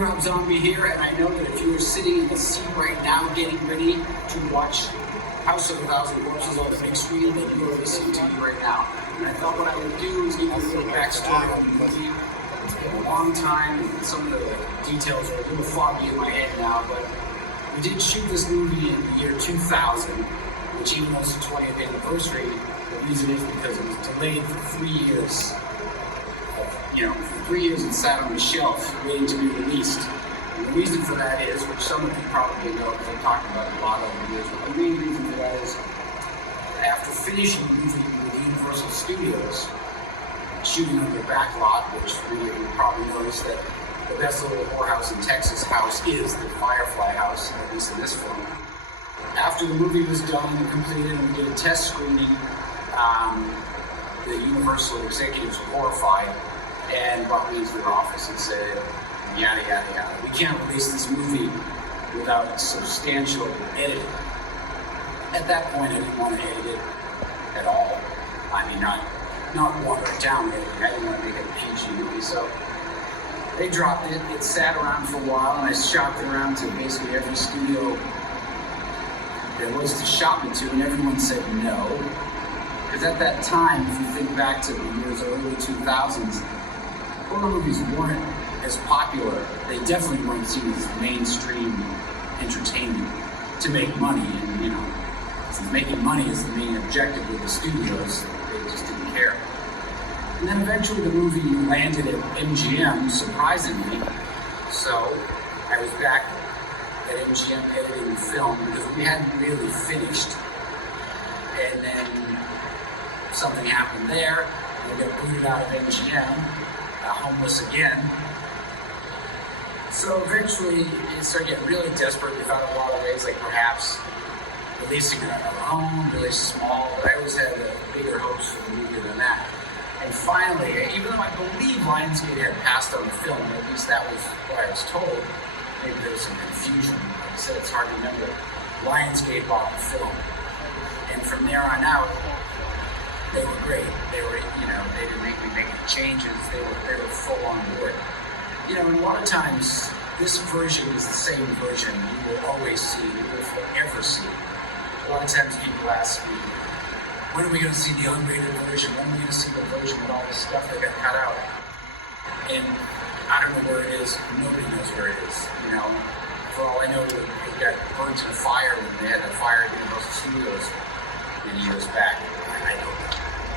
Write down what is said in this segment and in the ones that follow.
Rob Zombie here, and I know that if you are sitting in the seat right now getting ready to watch House of a Thousand Corpses on the big screen, then you are listening to me right now. And I thought what I would do is give you a little backstory on the movie. It's been a long time, and some of the details are a little foggy in my head now, but we did shoot this movie in the year 2000, which even though it's the 20th anniversary, the reason is because it was delayed for 3 years. For 3 years it sat on the shelf waiting to be released. And the reason for that is, which some of you probably know because I've talked about it a lot over the years, but the main reason for that is after finishing the movie with Universal Studios, shooting on their back lot, which you probably noticed that the best little whorehouse in Texas house is the Firefly house, at least in this film. After the movie was done and completed and we did a test screening, the Universal executives were horrified and brought me into their office and said, yada, yada, yada. We can't release this movie without substantial editing. At that point, I didn't want to edit it at all. I mean, not water it down editing. I didn't want to make it a PG movie, so they dropped it. It sat around for a while, and I shopped it around to basically every studio there was to shop it to, and everyone said no. Because at that time, if you think back to the years early 2000s, horror movies weren't as popular. They definitely weren't seen as mainstream entertainment to make money. And, since making money is the main objective of the studios, they just didn't care. And then eventually the movie landed at MGM, surprisingly. So I was back at MGM editing the film because we hadn't really finished. And then something happened there. We got booted out of MGM. Homeless again. So eventually it started getting really desperate. We found a lot of ways, like perhaps releasing it on our own, really small, but I always had bigger hopes for the movie than that. And finally, even though I believe Lionsgate had passed on the film, at least that was what I was told, maybe there was some confusion. Like I said, it's hard to remember. Lionsgate bought the film. And from there on out, they were great. They were, they didn't make me make any changes. They were full on board. And a lot of times, this version is the same version you will always see, you will forever see. A lot of times people ask me, when are we going to see the unrated version? When are we going to see the version with all the stuff that got cut out? And I don't know where it is. Nobody knows where it is. For all I know, it got burned to the fire when they had that fire at Universal Studios many years back. I don't know.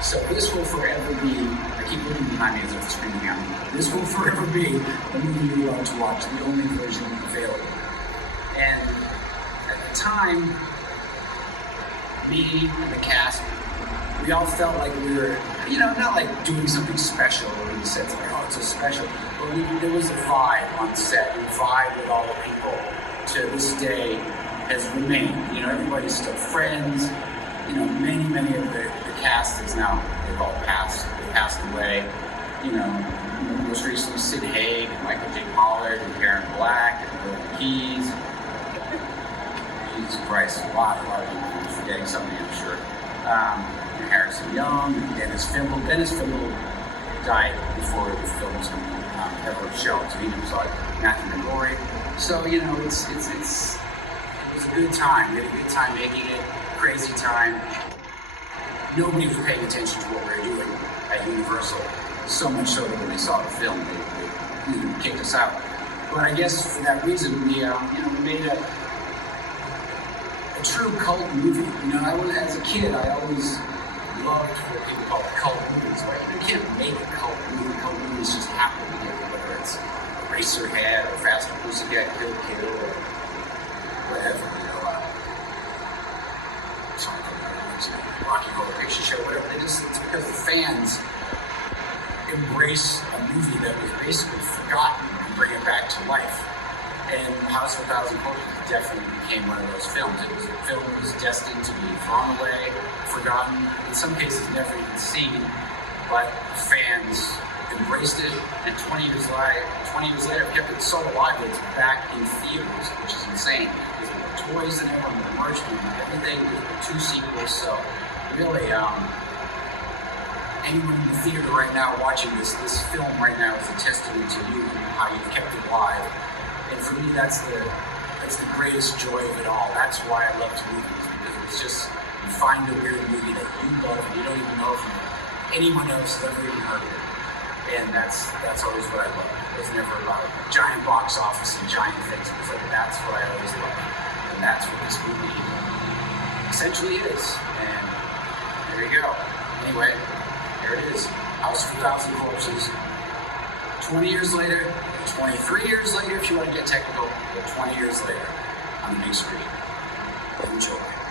So this will forever be, I keep looking behind me as if it's screaming at me, this will forever be the movie you love to watch, the only version available. And at the time, me and the cast, we all felt like we were, not like doing something special in the sense like, oh, it's so special, but there was a vibe on set, and vibe with all the people to this day has remained. Everybody's still friends. Many of the cast is now, they've all passed away. Most recently Sid Haig and Michael J. Pollard and Karen Black and Bill Keys. Jesus Christ, a lot of people. I'm forgetting something, I'm sure. Harrison Young, Dennis Fimble. Dennis Fimble died before the film was ever shown, so he never saw it. Matthew McGorry. So, it was a good time. We had a good time making it. Crazy time. Nobody was paying attention to what we were doing at Universal. So much so that when they saw the film, they kicked us out. But I guess for that reason, we made a true cult movie. As a kid, I always loved what people call cult movies. But you can't make a cult movie. Cult movies just happen. Whether it's Eraserhead or Faster Pussycat Kill or whatever. Rocky Horror Picture Show, whatever. It's because the fans embrace a movie that was basically forgotten and bring it back to life. And House of a Thousand Corpses definitely became one of those films. It was a film that was destined to be thrown away, forgotten, in some cases never even seen, but fans embraced it, and 20 years later kept it so alive that it's back in theaters, which is insane. There's more toys than ever, more merch, everything, with 2 sequels, so really, anyone in the theater right now watching this film right now is a testament to you and how you've kept it alive And for me, that's the greatest joy of it all. That's why I love movies, because it's just, you find a weird movie that you love and you don't even know if anyone else has ever even heard of it. And that's always what I love. It's never about giant box office and giant things. It's like, that's what I always love. And that's what this movie essentially is. And there you go. Anyway, here it is. House of a Thousand Corpses. 20 years later, 23 years later, if you want to get technical, but 20 years later on the big screen. Enjoy.